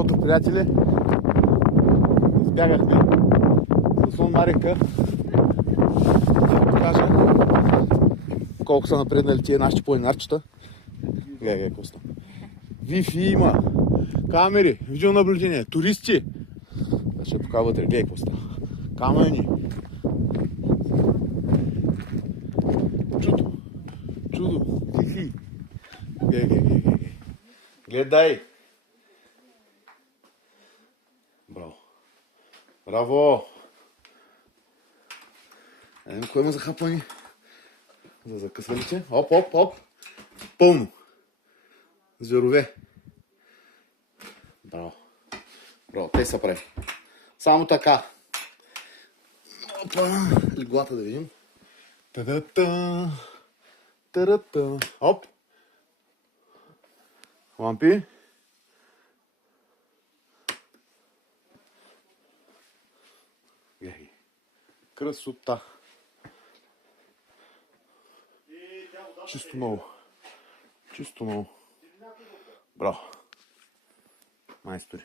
утро, приятели! Избягахме с Сон Марика. Да ви покажа колко са напреднали тия нашите планинарчета. Гледай, Коста. Wi-Fi има, камери, видеонаблюдение, туристи. Ще покажа вътре, гледай, Коста. Камъни. Чудо, Wi-Fi. Гледай. Гледай. Браво. Браво! Едем кой има захапани? За закъсалите. Оп. Пълно. Зверове. Браво. Те са прави. Само така. Опа. Леглата да видим. Та-да-та. Та-да-та. Оп. Лампи. Красота. Чисто ново. Браво. Майстори.